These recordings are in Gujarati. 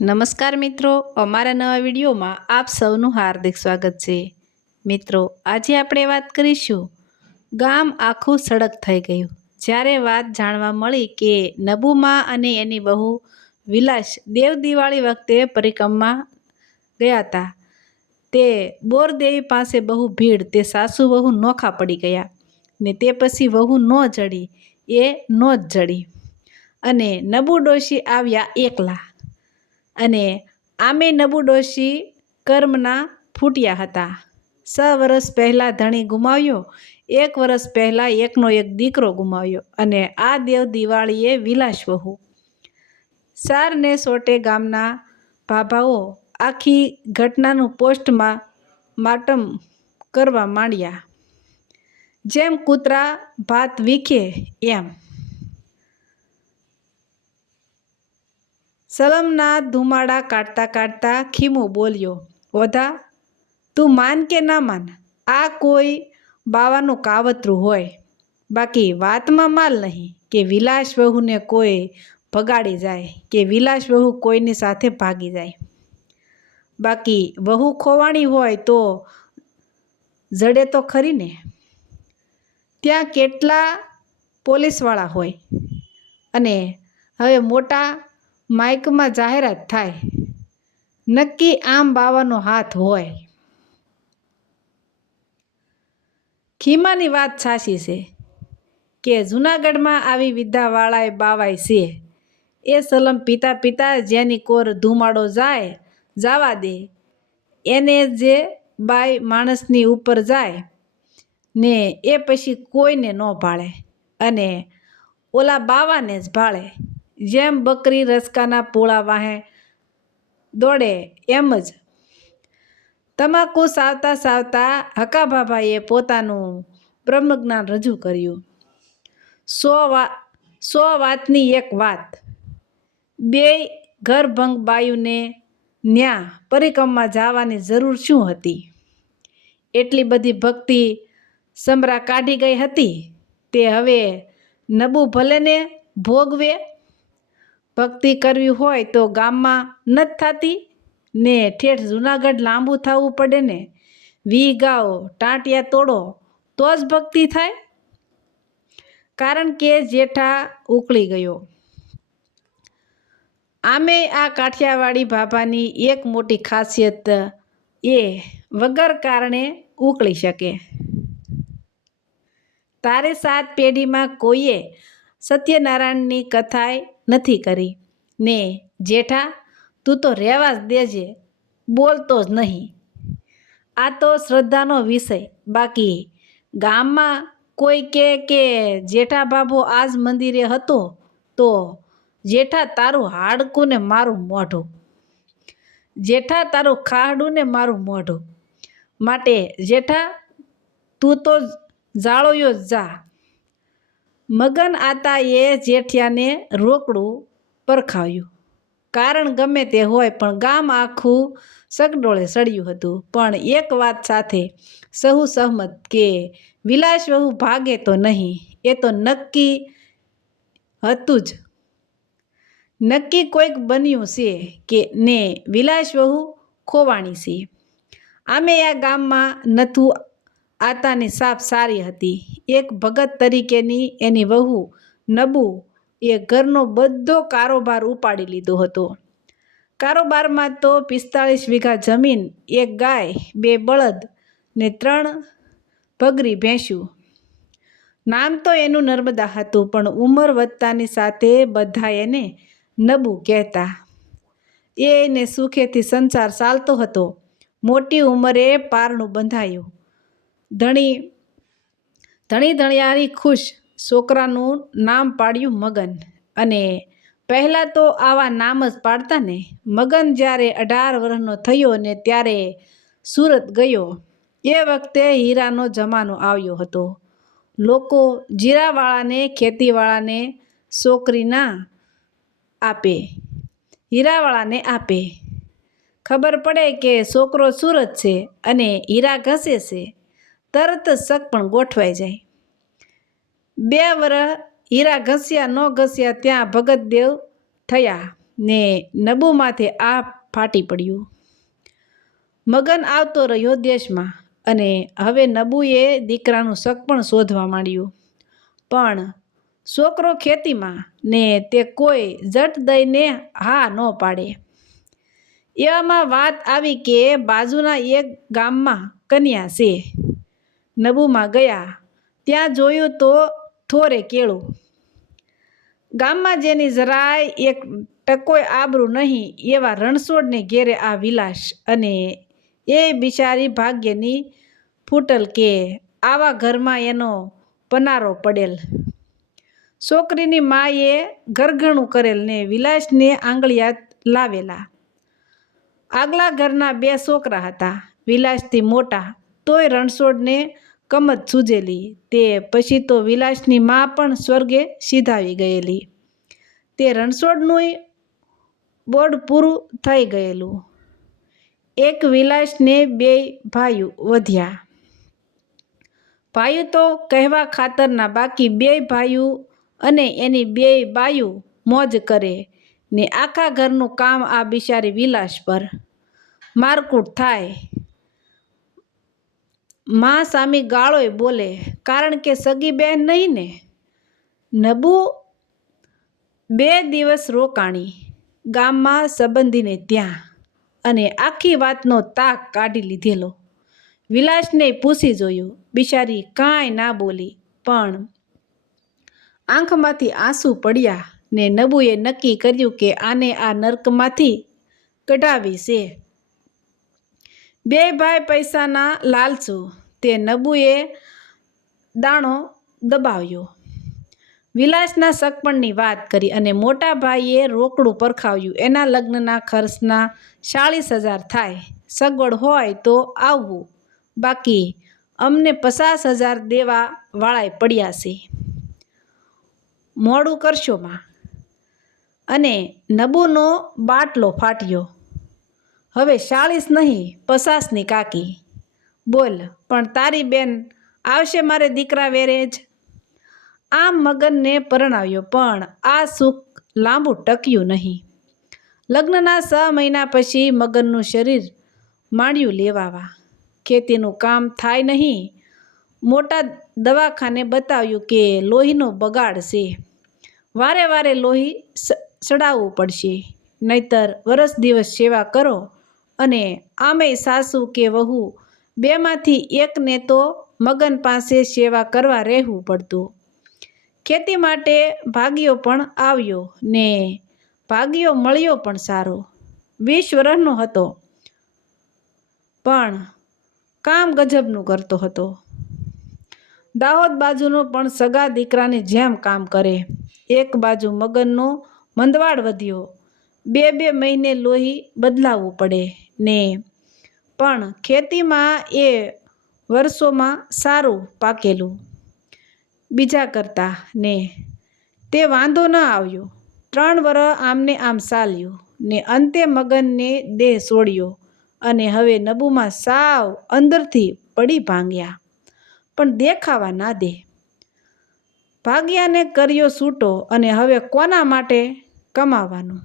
નમસ્કાર મિત્રો, અમારા નવા વિડીયોમાં આપ સૌનું હાર્દિક સ્વાગત છે। મિત્રો, આજે આપણે વાત કરીશું ગામ આખું સડક થઈ ગયું જ્યારે વાત જાણવા મળી કે નબુમા અને એની બહુ વિલાસ દેવ દિવાળી વખતે પરિક્રમા ગયા હતા। તે બોરદેવી પાસે બહુ ભીડ, તે સાસુ વહુ નોખા પડી ગયા ને તે પછી વહુ ન જડી એ નો જ જડી અને નબુ ડોશી આવ્યા એકલા અને આમે નબુ ડોશી કર્મના ફૂટ્યા હતા। 6 વર્ષ પહેલાં ધણી ગુમાવ્યો, 1 વર્ષ પહેલાં એકનો એક દીકરો ગુમાવ્યો અને આ દેવ દિવાળીએ વિલાસ વહુ। સારને સોટે ગામના ભાભાઓ આખી ઘટનાનું પોસ્ટમાર્ટમ કરવા માંડ્યા। જેમ કૂતરા ભાત વીખે એમ સલમના ધુમાડા કાઢતા કાઢતા ખીમો બોલ્યો, ઓધા તું માન કે ના માન, આ કોઈ બાવાનું કાવતરું હોય, બાકી વાતમાં માલ નહીં કે વિલાસ વહુને કોઈ ભગાડી જાય કે વિલાસ વહુ કોઈની સાથે ભાગી જાય। બાકી વહુ ખોવાણી હોય તો જડે તો ખરી ને। ત્યાં કેટલા પોલીસવાળા હોય અને હવે મોટા માઇકમાં જાહેરાત થાય, નક્કી આમ બાવાનો હાથ હોય। ખીમાની વાત સાચી છે કે જૂનાગઢમાં આવી વિદ્યાવાળાએ બાવાય છે। એ સલમ પિતા પિતા જેની કોર ધુમાડો જાય જવા દે, એને જે બાઈ માણસની ઉપર જાય ને એ પછી કોઈને ન ભાળે અને ઓલા બાવાને જ ભાળે। જેમ બકરી રસકાના પોળા વાહે દોડે એમ જ તમાકુ સાવતા સાવતા હકાભાભાએ પોતાનું બ્રહ્મજ્ઞાન રજૂ કર્યું। 100 વાતની એક વાત, બેય ઘરભંગ બાયુને ન્યા પરિક્રમા જવાની જરૂર શું હતી? એટલી બધી ભક્તિ સમરા કાઢી ગઈ હતી તે હવે નબુ ભલેને ભોગવે। ભક્તિ કરવી હોય તો ગામમાં નથી થતી ને ઠેઠ જૂનાગઢ લાંબુ થવું પડે ને 20 ગાઉ ટાંટિયા તોડો તો જ ભક્તિ થાય? કારણ કે જેઠા ઉકળી ગયો। આમે આ કાઠિયાવાડી ભાભાની એક મોટી ખાસિયત એ વગર કારણે ઉકળી શકે। તારે 7 પેઢીમાં કોઈએ સત્યનારાયણની કથાય નથી કરી ને જેઠા તું તો રહેવા જ દેજે, બોલતો જ નહીં। આ તો શ્રદ્ધાનો વિષય। બાકી ગામમાં કોઈ કે જેઠા બાબો આજ મંદિરે હતો તો જેઠા તારું હાડકું ને મારું મોઢું, જેઠા તારું ખાહડું ને મારું મોઢું, માટે જેઠા તું તો જાળોયો જ જા। મગન આતાએ જેઠિયાને રોકડું પરખાવ્યું, કારણ ગમે તે હોય પણ ગામ આખું સગડોળે સળ્યું હતું। પણ એક વાત સાથે સહુ સહમત કે વિલાસ વહુ ભાગે તો નહીં, એ તો નક્કી હતું જ। નક્કી કોઈક બન્યું છે કે ને વિલાસ વહુ ખોવાણી છે। આમે આ ગામમાં નથુ આતાની સાપ સારી હતી। એક ભગત તરીકેની એની વહુ નબુ એ ઘરનો બધો કારોબાર ઉપાડી લીધો હતો। કારોબારમાં તો 45 વીઘા જમીન, 1 ગાય, 2 બળદ ને 3 ભગરી ભેંસું। નામ તો એનું નર્મદા હતું પણ ઉંમર વધતાની સાથે બધા એને નબુ કહેતા। એને સુખેથી સંસાર ચાલતો હતો। મોટી ઉંમરે પારણું બંધાયું। ધણી ધણિયાણી ખુશ। છોકરાનું નામ પાડ્યું મગન અને પહેલાં તો આવા નામ જ પાડતા ને। મગન જ્યારે 18 વર્ષનો થયો ને ત્યારે સુરત ગયો। એ વખતે હીરાનો જમાનો આવ્યો હતો। લોકો જીરાવાળાને ખેતીવાળાને છોકરી ના આપે, હીરાવાળાને આપે। ખબર પડે કે છોકરો સુરત છે અને હીરા ઘસે છે, તરત જ સગપણ ગોઠવાઈ જાય। 2 વર્ષ હીરા ઘસ્યા ન ઘસ્યા ત્યાં ભગત દેવ થયા। ને નબુ માથે આ ફાટી પડ્યું. મગન આવતો રહ્યો દેશમાં અને હવે નબુએ દીકરાનું સગપણ શોધવા માંડ્યું. પણ છોકરો ખેતીમાં ને તે કોઈ જટ દઈને હા ન પાડે. એવામાં વાત આવી કે બાજુના એક ગામમાં કન્યા છે. નબુમાં ગયા, ત્યાં જોયું તો થોરે કેળું. ગામમાં જેની જરાય એક ટકોય આબરૂ નહીં એવા રણછોડને ઘેરે આ વિલાસ, અને એ બિચારી ભાગ્યની ફૂટલ કે આવા ઘરમાં એનો પનારો પડેલ. છોકરીની માએ ઘરઘણું કરેલ ને વિલાસને આંગળિયાત લાવેલા. આગલા ઘરના 2 છોકરા હતા, વિલાસથી મોટા, તોય રણછોડને કમત સૂજેલી. તે પછી તો વિલાસની મા પણ સ્વર્ગે સીધાવી ગયેલી. તે રણછોડનુંય બોર્ડ પૂરું થઈ ગયેલું. એક વિલાસને 2 ભાઈઓ વધ્યા. ભાઈઓ તો કહેવા ખાતરના, બાકી 2 ભાઈઓ અને એની 2 બાઈઓ મોજ કરે ને આખા ઘરનું કામ આ બિચારી વિલાસ પર. મારકૂટ થાય. મા સામી ગાળોય બોલે, કારણ કે સગી બહેન નહીં ને. નબુ 2 દિવસ રોકાણી ગામમાં સંબંધીને ત્યાં, અને આખી વાતનો તાક કાઢી લીધેલો. વિલાસને પૂછી જોયું, બિચારી કાંઈ ના બોલી, પણ આંખમાંથી આંસુ પડ્યા ને નબુએ નક્કી કર્યું કે આને આ નર્કમાંથી કઢાવી છે. 2 ભાઈ પૈસાના લાલચુ. તે નબુએ દાણો દબાવ્યો. વિલાસના સગપણની વાત કરી અને મોટા ભાઈએ રોકડું પરખાવ્યું. એના લગ્નના ખર્ચના 40,000 થાય. સગવડ હોય તો આવવું, બાકી અમને 50,000 દેવા વાળાય પડ્યા છે. મોડું કરશો માં. અને નબુનો બાટલો ફાટ્યો. હવે 40 નહીં 50ની કાકી. બોલ, પણ તારી બેન આવશે મારે દીકરા વેરે જ. આમ મગનને પરણાવ્યો, પણ આ સુખ લાંબુ ટક્યું નહીં. લગ્નના 6 મહિના પછી મગનનું શરીર માંડ્યું લેવાવા. ખેતીનું કામ થાય નહીં. મોટા દવાખાને બતાવ્યું કે લોહીનો બગાડ છે. વારે વારે લોહી ચડાવવું પડશે, નહીતર વરસ દિવસ સેવા કરો, અને આમેય સાસુ કે વહુ 2માંથી એકને તો મગન પાસે સેવા કરવા રહેવું પડતું. ખેતી માટે ભાગ્યો પણ આવ્યો ને ભાગ્યો મળ્યો પણ સારો. 20 વર્ષનો હતો, પણ કામ ગજબનું કરતો હતો. દાહોદ બાજુનો પણ સગા દીકરાની જેમ કામ કરે. એક બાજુ મગનનો મંદવાડ વધ્યો. 2 મહિને લોહી બદલાવવું પડે ને, પણ ખેતીમાં એ વર્ષોમાં સારું પાકેલું બીજા કરતા ને તે વાંધો ન આવ્યો. 3 વર્ષ આમને આમ ચાલ્યું ને અંતે મગનને દેહ છોડ્યો અને હવે નબુમાં સાવ અંદરથી પડી ભાંગ્યા, પણ દેખાવા ના દે. ભાગ્યાને કર્યો છૂટો, અને હવે કોના માટે કમાવાનું.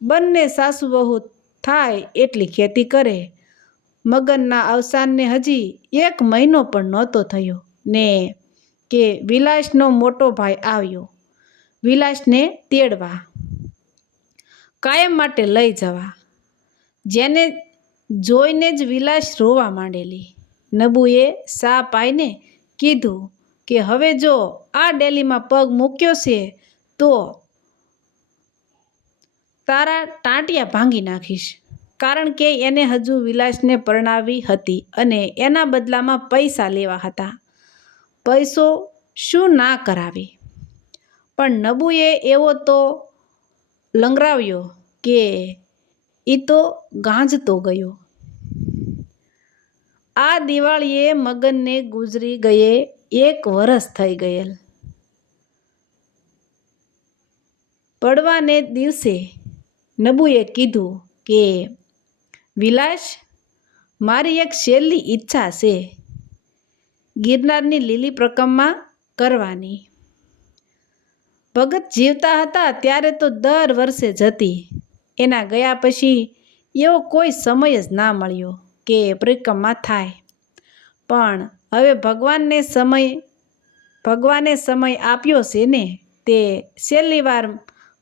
બંને સાસુ વહુ થાય એટલી ખેતી કરે. મગનના અવસાનને હજી 1 મહિનો પણ નહોતો થયો ને કે વિલાસનો મોટો ભાઈ આવ્યો વિલાસને તેડવા, કાયમ માટે લઈ જવા. જેને જોઈને જ વિલાસ રોવા માંડેલી. નબુએ સા પાઈને કીધું કે હવે જો આ ડેલીમાં પગ મૂક્યો છે તો તારા ટાંટિયા ભાંગી નાખીશ. કારણ કે એને હજુ વિલાસને પરણાવી હતી અને એના બદલામાં પૈસા લેવા હતા. પૈસો શું ના કરાવે, પણ નબુએ એવો તો લંગરાવ્યો કે ઈ તો ગાંજતો ગયો. આ દિવાળીએ મગનને ગુજરી ગયે 1 વરસ થઈ ગયેલ. પડવાને દિવસે નબુએ કીધું કે વિલાસ, મારી એક છેલ્લી ઈચ્છા છે, ગિરનારની લીલી પ્રકમા કરવાની. ભગત જીવતા હતા ત્યારે તો દર વર્ષે જતી, એના ગયા પછી એવો કોઈ સમય જ ના મળ્યો કે પરિક્રમા થાય. પણ હવે ભગવાને સમય આપ્યો છે ને, તે છેલ્લી વાર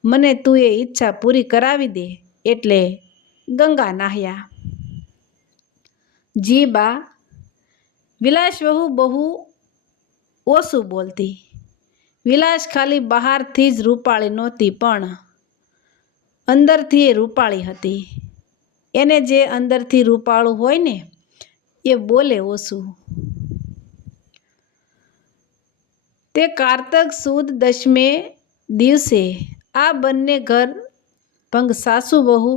મને તું એ ઈચ્છા પૂરી કરાવી દે એટલે ગંગા નાહ્યા. જી બા, વિલાસવહુ બહુ ઓછું બોલતી. વિલાસ ખાલી બહારથી જ રૂપાળી નહોતી, પણ અંદરથી એ રૂપાળી હતી. એને જે અંદરથી રૂપાળું હોય ને એ બોલે ઓછું. તે કારતક સુદ દસમે દિવસે આ બંને ઘર ભંગ સાસુ વહુ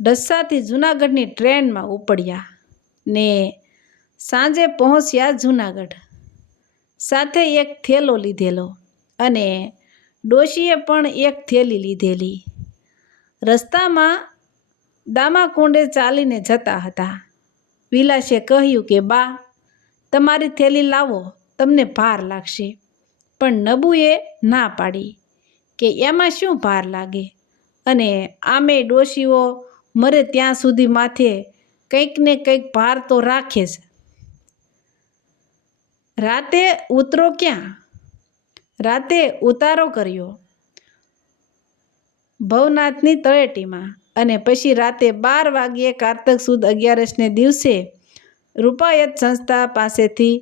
ઢસાથી જૂનાગઢની ટ્રેનમાં ઉપડ્યા ને સાંજે પહોંચ્યા જૂનાગઢ. સાથે એક થેલો લીધેલો અને ડોશીએ પણ એક થેલી લીધેલી. રસ્તામાં દામાકુંડે ચાલીને જતા હતા. વિલાસે કહ્યું કે બા, તમારી થેલી લાવો, તમને ભાર લાગશે. પણ નબુએ ના પાડી કે એમાં શું ભાર લાગે, અને આમે ડોશીઓ મરે ત્યાં સુધી માથે કંઈક ને કંઈક ભાર તો રાખે જ. રાતે ઉતરો ક્યાં? રાતે ઉતારો કર્યો ભવનાથની તળેટીમાં, અને પછી રાતે 12 વાગ્યે કારતક સુદ 11ને દિવસે રૂપાયત સંસ્થા પાસેથી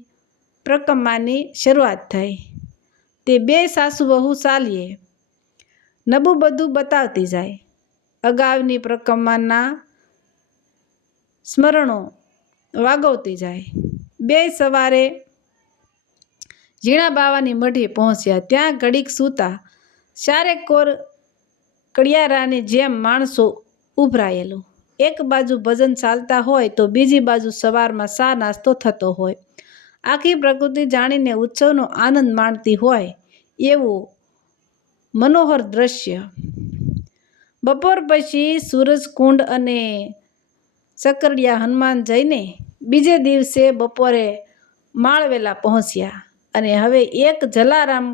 પ્રક્રમાની શરૂઆત થઈ. તે બે સાસુ વહુ ચાલીએ. નબુ બધું બતાવતી જાય. અગાઉની પ્રક્રમાના સ્મરણો વાગવતી જાય. બે સવારે ઝીણા બાવાની મઢે પહોંચ્યા. ત્યાં ઘડીક સૂતા. ચારેક કોર કડિયારાની જેમ માણસો ઉભરાયેલું. એક બાજુ ભજન ચાલતા હોય તો બીજી બાજુ સવારમાં ચા નાસ્તો થતો હોય. આખી પ્રકૃતિ જાણીને ઉત્સવનો આનંદ માણતી હોય એવું મનોહર દ્રશ્ય. બપોર પછી સૂરજકુંડ અને ચકરડિયા હનુમાન જઈને બીજે દિવસે બપોરે માળવેલા પહોંચ્યા. અને હવે એક જલારામ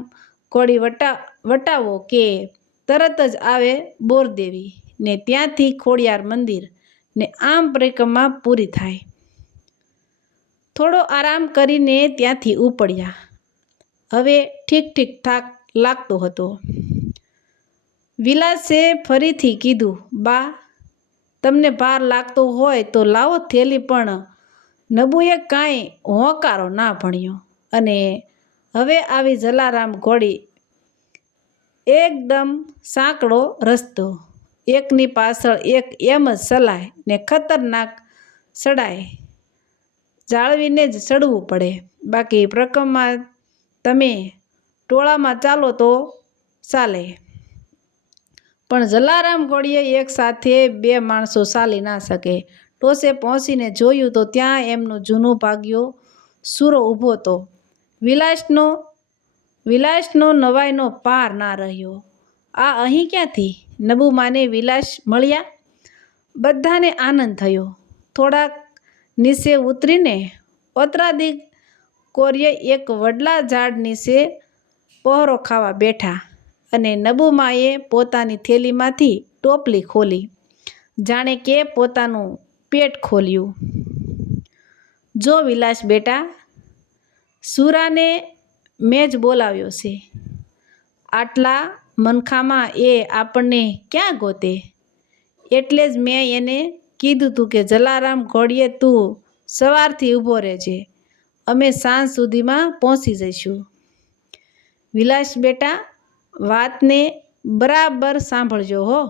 ઘોડી વટાવો કે તરત જ આવે બોરદેવી ને ત્યાંથી ખોડિયાર મંદિર ને આમ પરિક્રમા પૂરી થાય. થોડો આરામ કરીને ત્યાંથી ઉપડ્યા. હવે ઠીક થાક લાગતો હતો. વિલાસે ફરીથી કીધું, બા, તમને ભાર લાગતો હોય તો લાવો થેલી. પણ નબુએ કાંઈ હોંકારો ના ભણ્યો અને હવે આવી જલારામ ઘોડી. એકદમ સાંકડો રસ્તો, એકની પાછળ એક એમ જ ચલાય ને ખતરનાક ચડાય જાળવીને જ ચડવું પડે. બાકી પ્રક્રમા તમે ટોળામાં ચાલો તો ચાલે, પણ જલારામ ઘોડીએ એક સાથે બે માણસો ચાલી ના શકે. ટોસે પહોંચીને જોયું તો ત્યાં એમનો જૂનો ભાગ્યો સૂરો ઊભો તો. વિલાસનો નવાઈનો પાર ના રહ્યો. આ અહીં ક્યાંથી? નબુમાને વિલાસ મળ્યા. બધાને આનંદ થયો. થોડાક નીચે ઉતરીને ઓતરાદી કોર્યે એક વડલા ઝાડ નીચે પહોરો ખાવા બેઠા અને નબુમાએ પોતાની થેલીમાંથી ટોપલી ખોલી, જાણે કે પોતાનું પેટ ખોલ્યું. જો વિલાસ બેટા, સુરાને મેં જ બોલાવ્યો છે. આટલા મનખામાં એ આપણને ક્યાં ગોતે? એટલે જ મેં એને કીધું તું કે જલારામ ઘોડીએ તું સવારથી ઊભો રહેજે, અમે સાંજ સુધીમાં પહોંચી જઈશું. વિલાસ બેટા, વાતને બરાબર સાંભળજો હો.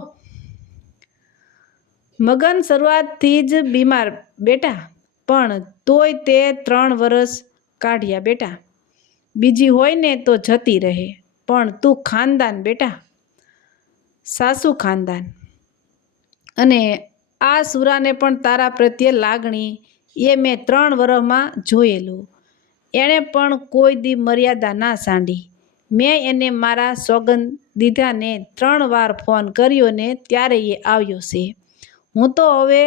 મગન શરૂઆતથી જ બીમાર બેટા, પણ તોય તે 3 વરસ કાઢ્યા બેટા. બીજી હોય ને તો જતી રહે, પણ તું ખાનદાન બેટા, સાસુ ખાનદાન. અને આ સુરાને પણ તારા પ્રત્યે લાગણી એ મેં 3 વરસમાં જોયેલું. એણે પણ કોઈ દી મર્યાદા ના સાંડી. મેં એને મારા સોગંદ દીધા ને 3 વાર ફોન કર્યો ને ત્યારે એ આવ્યો છે. હું તો હવે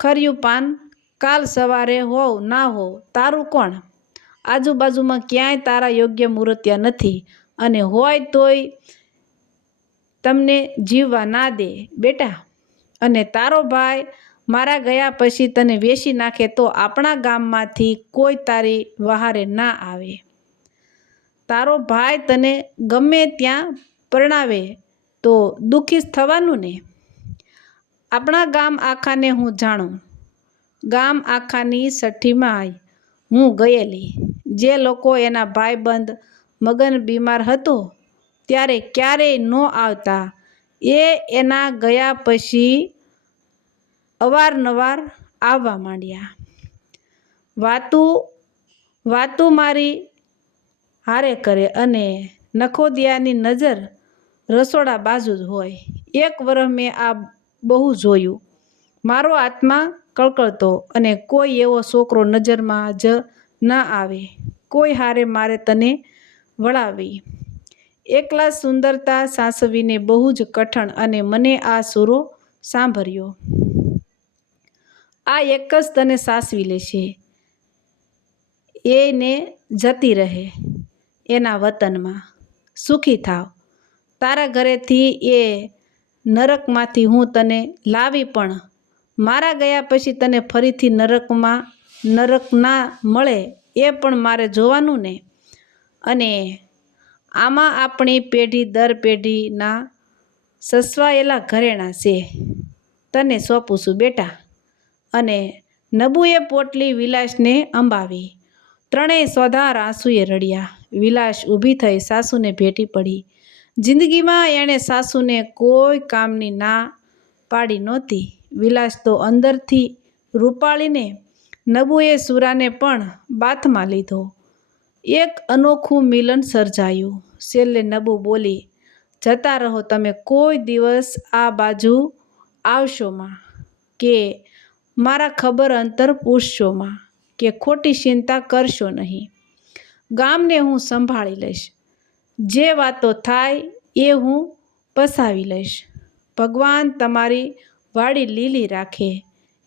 ખર્યું પાન કાલ સવારે હોવ ના હોવ તારું કોણ? આજુબાજુમાં ક્યાંય તારા યોગ્ય મૂર્ત્યા નથી, અને હોય તોય તમને જીવવા ના દે બેટા, અને તારો ભાઈ મારા ગયા પછી તને વેચી નાખે તો આપણા ગામમાંથી કોઈ તારી વહારે ના આવે. તારો ભાઈ તને ગમે ત્યાં પરણાવે તો દુઃખી થવાનું ને. આપણા ગામ આખાને હું જાણું. ગામ આખાની સઠ્ઠીમાં હું ગયેલી. જે લોકો એના ભાઈબંધ મગન બીમાર હતો ત્યારે ક્યારેય ન આવતા, એ એના ગયા પછી અવારનવાર આવવા માંડ્યા. વાતું મારી હારે કરે અને નખોદિયાની નજર રસોડા બાજુ જ હોય. એક વરહ મેં આ બહુ જોયું. મારો આત્મા કળકળતો અને કોઈ એવો છોકરો નજરમાં જ ના આવે. કોઈ હારે મારે તને વળાવી. એકલા સુંદરતા સાસવીને બહુ જ કઠણ, અને મને આ સૂરો સાંભળ્યો. આ એક જ તને સાસવી લેશે. એને જતી રહે એના વતનમાં. સુખી થાવ. તારા ઘરેથી એ નરકમાંથી હું તને લાવી, પણ મારા ગયા પછી તને ફરીથી નરક ના મળે એ પણ મારે જોવાનું ને. અને આમાં આપણી પેઢી દર પેઢીના સસવાયેલા ઘરેણાં છે. તને સોંપું છું બેટા. અને નબુએ પોટલી વિલાસને અંબાવી. ત્રણેય સોધાર આંસુએ રડ્યા. વિલાસ ઊભી થઈ સાસુને ભેટી પડી. જિંદગીમાં એણે સાસુને કોઈ કામની ના પાડી નહોતી. વિલાસ તો અંદરથી રૂપાળીને. નબુએ સુરાને પણ બાથમાં લીધો. એક અનોખું મિલન સર્જાયું. છેલ્લે નબુ બોલી, જતા રહો તમે. કોઈ દિવસ આ બાજુ આવશો માં, કે મારા ખબર અંતર પૂછશો માં, કે ખોટી ચિંતા કરશો નહીં. ગામને હું સંભાળી લઈશ. જે વાતો થાય એ હું પસાવી લઈશ. ભગવાન તમારી વાડી લીલી રાખે.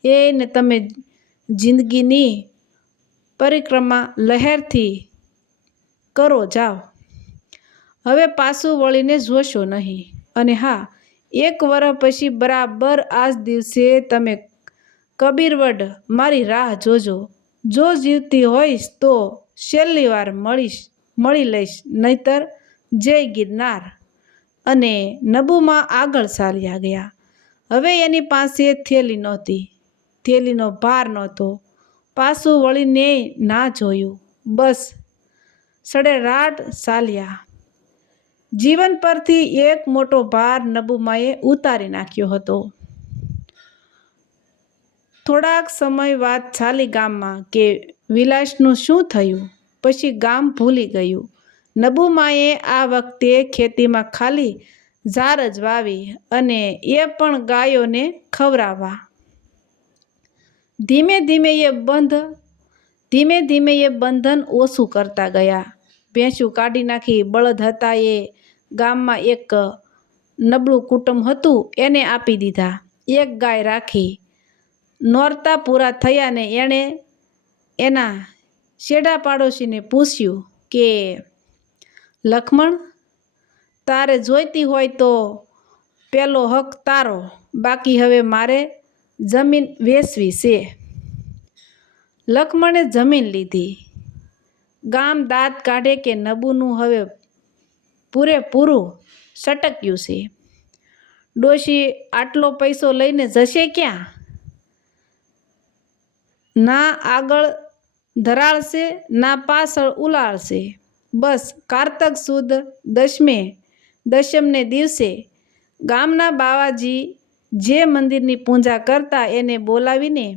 એને તમે જિંદગીની પરિક્રમા લહેરથી કરો જાઓ. હવે પાછું વળીને જોશો નહીં. અને હા, એક વરસ પછી બરાબર આ જ દિવસે તમે કબીરવડ મારી રાહ જોજો. જો જીવતી હોઈશ તો છેલ્લી વાર મળી લઈશ, નહીતર જય ગિરનાર. અને નબુમાં આગળ ચાલ્યા ગયા. હવે એની પાસે થેલી નહોતી. થેલીનો ભાર નહોતો. પાછું વળીને ના જોયું. બસ સડેરાટ ચાલ્યા. જીવન પરથી એક મોટો ભાર નબુમાએ ઉતારી નાખ્યો હતો. થોડાક સમય વાત ચાલી ગામમાં કે વિલાસનું શું થયું. પછી ગામ ભૂલી ગયું. નબુમાએ આ વખતે ખેતીમાં ખાલી ઝાર જ વાવી, અને એ પણ ગાયોને ખવડાવવા. ધીમે ધીમે એ બંધન ઓછું કરતા ગયા. ભેંસું કાઢી નાખી. બળદ હતા એ ગામમાં એક નબળું કુટુંબ હતું, એને આપી દીધા. એક ગાય રાખી. નોરતા પૂરા થયા ને એણે એના શેઢા પાડોશીને પૂછ્યું કે લખમણ, તારે જોઈતી હોય તો પેલો હક તારો, બાકી હવે મારે જમીન વેચવી છે. લખમણે જમીન લીધી. ગામ દાંત કાઢે કે નબુનું હવે પૂરેપૂરું સટક્યું છે. ડોશી આટલો પૈસો લઈને જશે ક્યાં? ના આગળ ધરાળશે, ના પાછળ ઉલાળશે. બસ કારતક સુદ દશમને દિવસે ગામના બાવાજી જે મંદિરની પૂજા કરતા એને બોલાવીને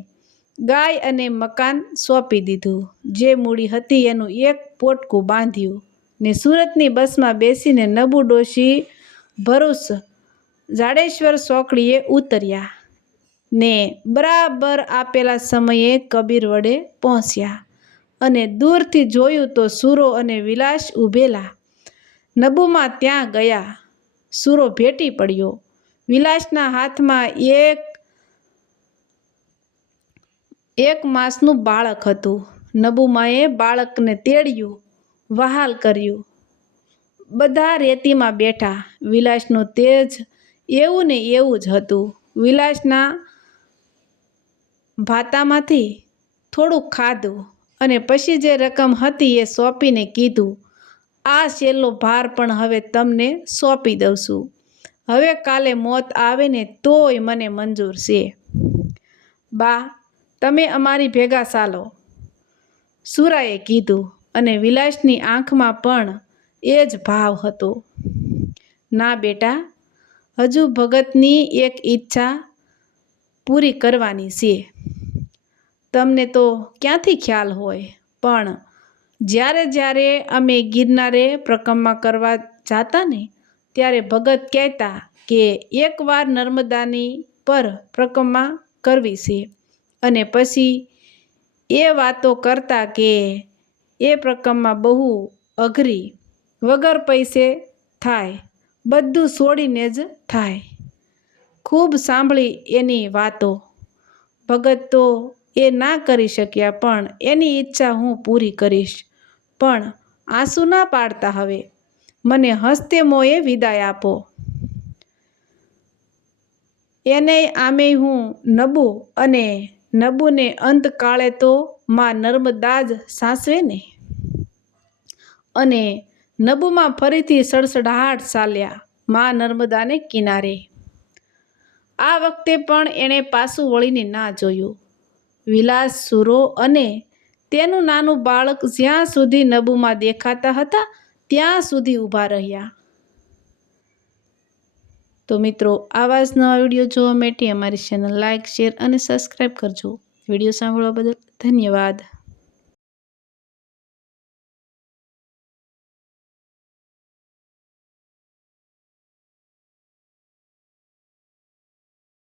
ગાય અને મકાન સોંપી દીધું. જે મૂડી હતી એનું એક પોટકું બાંધ્યું ને સુરતની બસમાં બેસીને નબુ ડોશી ભરૂચ જાડેશ્વર ચોકડીએ ઉતર્યા ને બરાબર આપેલા સમયે કબીરવડે પહોંચ્યા. અને દૂરથી જોયું તો સૂરો અને વિલાસ ઊભેલા. નબુમાં ત્યાં ગયા. સૂરો ભેટી પડ્યો. વિલાસના હાથમાં એક માસનું બાળક હતું. નબુમાએ બાળકને તેડ્યું, વહાલ કર્યું. બધા રેતીમાં બેઠા. વિલાસનું તેજ એવું ને એવું જ હતું. વિલાસના ભાતામાંથી થોડુંક ખાધું અને પછી જે રકમ હતી એ સોંપીને કીધું, આ છેલ્લો ભાર પણ હવે તમને સોંપી દઉં છું. હવે કાલે મોત આવે ને તોય મને મંજૂર છે. બા, તમે અમારી ભેગા ચાલો, સુરાએ કીધું અને વિલાસની આંખમાં પણ એ જ ભાવ હતો. ના બેટા, હજુ ભગતની એક ઈચ્છા પૂરી કરવાની છે. તમને તો ક્યાંથી ખ્યાલ હોય, પણ જ્યારે અમે ગિરનારે પ્રકમા કરવા જાતા ને ત્યારે ભગત કહેતા કે એકવાર નર્મદાની પર પ્રકમા કરવી છે અને પછી એ વાતો કરતા કે એ પ્રકમા બહુ અઘરી, વગર પૈસે થાય, બધું છોડીને જ થાય. ખૂબ સાંભળી એની વાતો. ભગત તો એ ના કરી શક્યા, પણ એની ઈચ્છા હું પૂરી કરીશ. પણ આંસુ ના પાડતા હવે, મને હસ્તે મોંએ વિદાય આપો. એનેય આમેય હું નબું, અને નબુને અંતકાળે તો માં નર્મદા જ સાચવે ને. અને નબુમાં ફરીથી સડસડાટ ચાલ્યા માં નર્મદાને કિનારે. આ વખતે પણ એણે પાછું વળીને ના જોયું. વિલાસ, સુરો અને તેનું નાનું બાળક જ્યાં સુધી નબુમાં દેખાતા હતા ત્યાં સુધી ઊભા રહ્યા. તો મિત્રો, આવા જ નવા વિડીયો જોવા માટે અમારી ચેનલ લાઇક, શેર અને સબસ્ક્રાઈબ કરજો. વિડીયો સાંભળવા બદલ ધન્યવાદ.